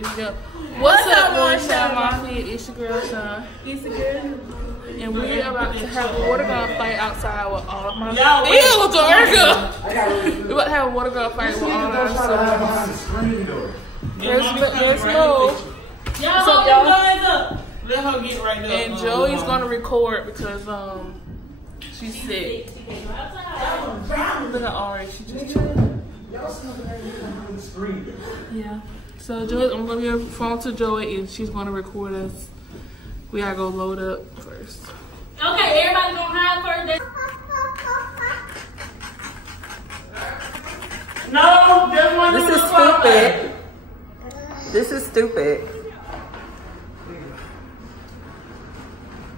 ready to go. What's up, Mo&Shun Mafia? It's your girl, Sean. It's a girl. And we're about to have a water gun fight outside with all of my... Ew, Georgia! We're about to have a water gun fight with all our stuff. Let's move. Y'all hold your guns up. Let her get right there. And Joey's gonna record because she's sick. Look at Ari, she just chilling. Yeah. So Joey, I'm gonna give the phone to Joey and she's gonna record us. We gotta go load up first. Okay, everybody gonna hide first. No, just one. This is stupid. This is stupid.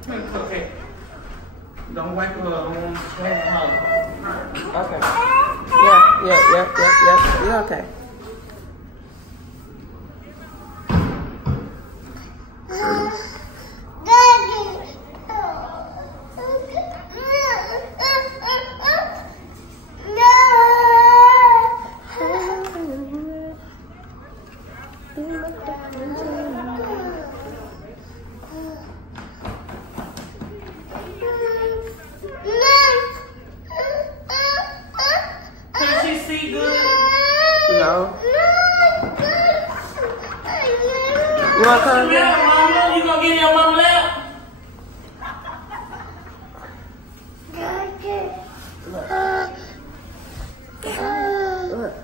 Okay. Don't wake her up. Okay. Yeah. You're okay. Can she see good? No. You want to come here? Yeah, mama. You gonna get in your mama lap? Look.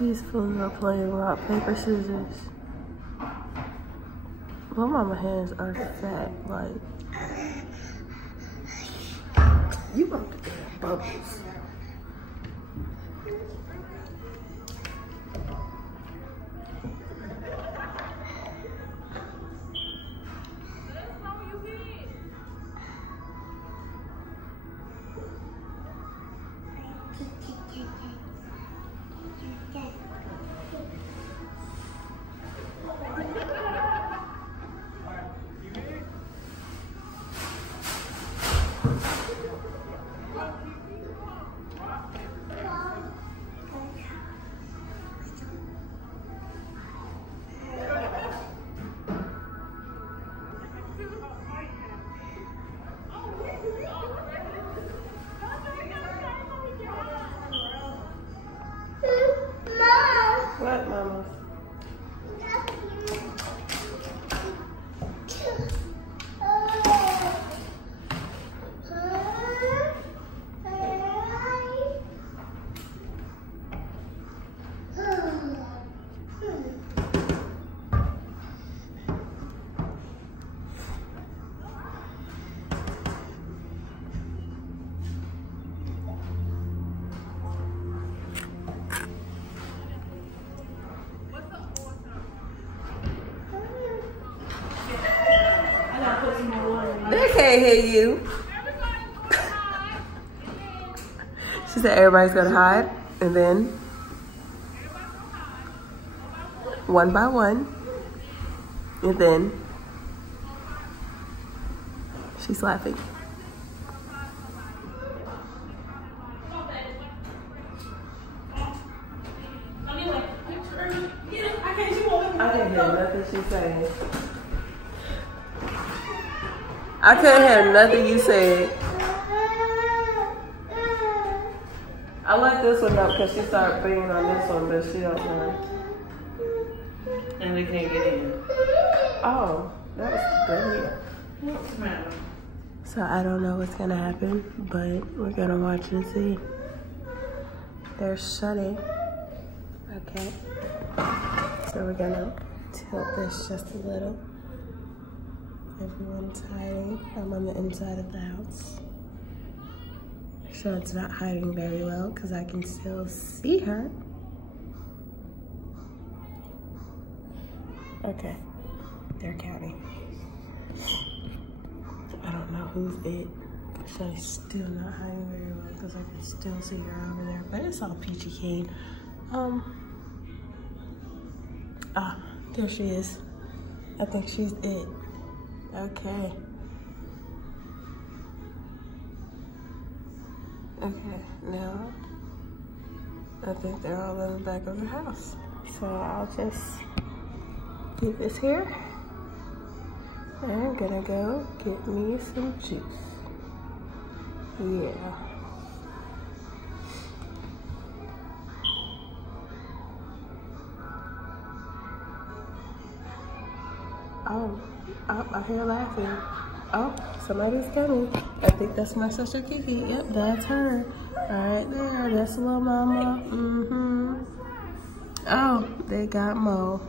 These fools are playing rock, paper, scissors. My mama hands are fat, like. You want the damn bubbles. What, mama? They can't hear you. She said everybody's gonna hide, and then one by one, and then she's laughing. I can't hear nothing she's saying. I couldn't hear nothing you said. I like this one though because she started being on this one, but she don't know. and they can't get in. Oh, that was brilliant. What's the matter? So I don't know what's gonna happen, but we're gonna watch and see. They're shutting. Okay. So we're gonna tilt this just a little. Everyone's hiding. I'm on the inside of the house. Sean's not hiding very well because I can still see her. Okay, they're counting. I don't know who's it. She's still not hiding very well because I can still see her over there, but it's all peachy keen. There she is. I think she's it. Okay. Okay, now I think they're all in the back of the house. So I'll just keep this here. And I'm gonna go get me some juice. Yeah. Oh, I hear laughing. Oh, somebody's coming. I think that's my sister Kiki. Yep, that's her. Right there, that's little mama. Oh, they got Mo.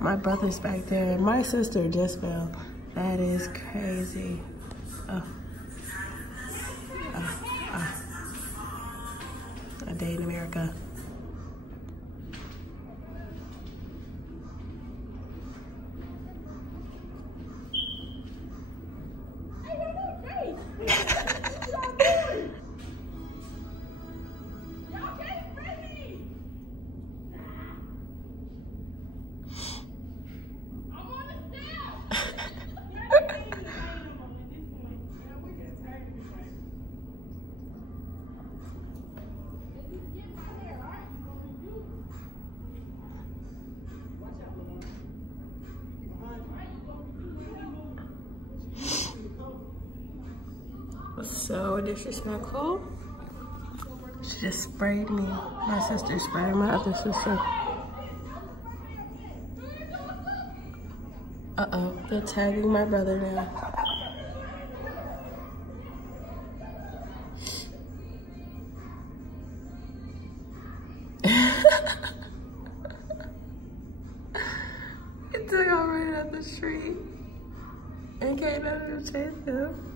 My brother's back there. My sister just fell. That is crazy. A day in America. So disrespectful. She just sprayed me. My sister sprayed my other sister. Uh-oh, they're tagging my brother now. He took off right up the street and came out and chased him.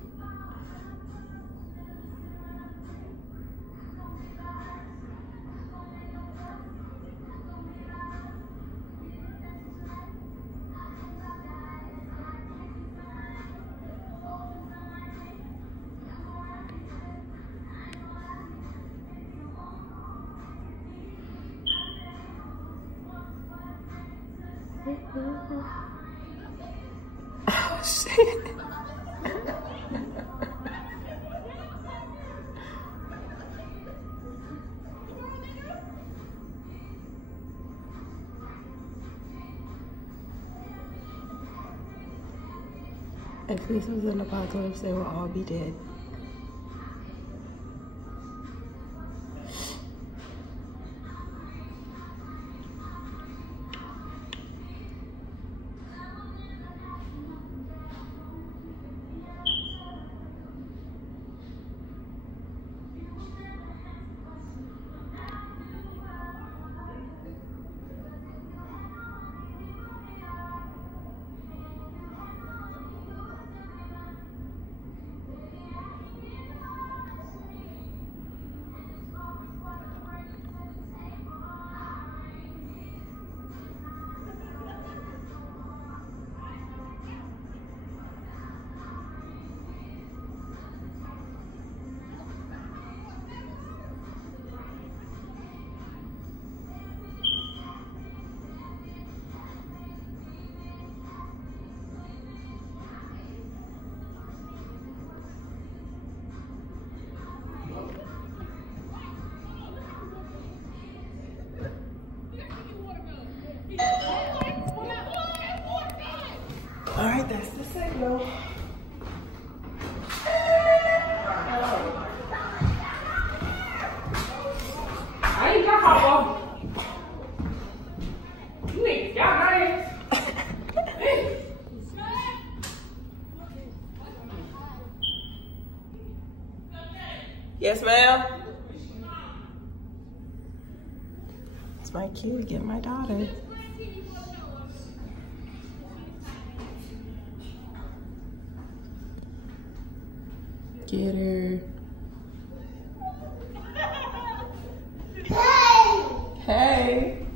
Oh, shit. If this was an apocalypse, they would all be dead. All right, that's the signal. Yes, ma'am. It's my cue to get my daughter. Get her. Hey.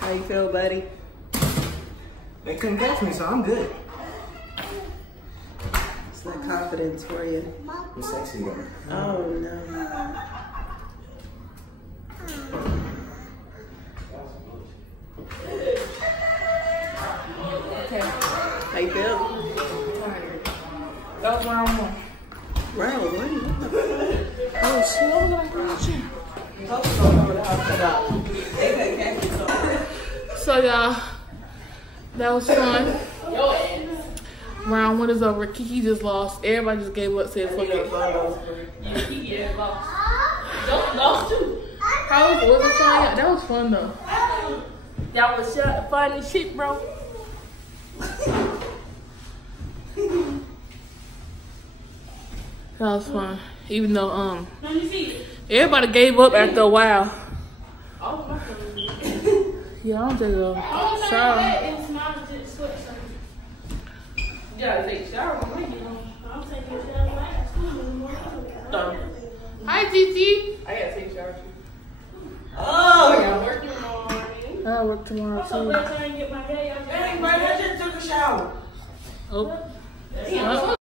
How you feel, buddy? They couldn't catch me, so I'm good. It's that confidence for you. I'm sexy though. Oh no. Okay. How you feel? That was round one. Round one? Oh, shit. I'm gonna So, y'all, that was fun. Round one is over. Kiki just lost. Everybody just gave up, said fuck it. Yeah, Kiki lost. Don't lost too. How was it fun? That was fun though. That was fun as shit, bro. That was fun. Even though Let me see. everybody gave up after a while. Oh, my God. Yeah, I'm just Oh, sorry. it's my sweat. You gotta take a shower when I get home. I'm taking a shower last school in the morning. Hi, Gigi. I gotta take a shower too. Oh! I gotta work tomorrow. I work tomorrow I'm so too. glad I didn't get my day. Dang, buddy, I just took a shower. Oh. Damn,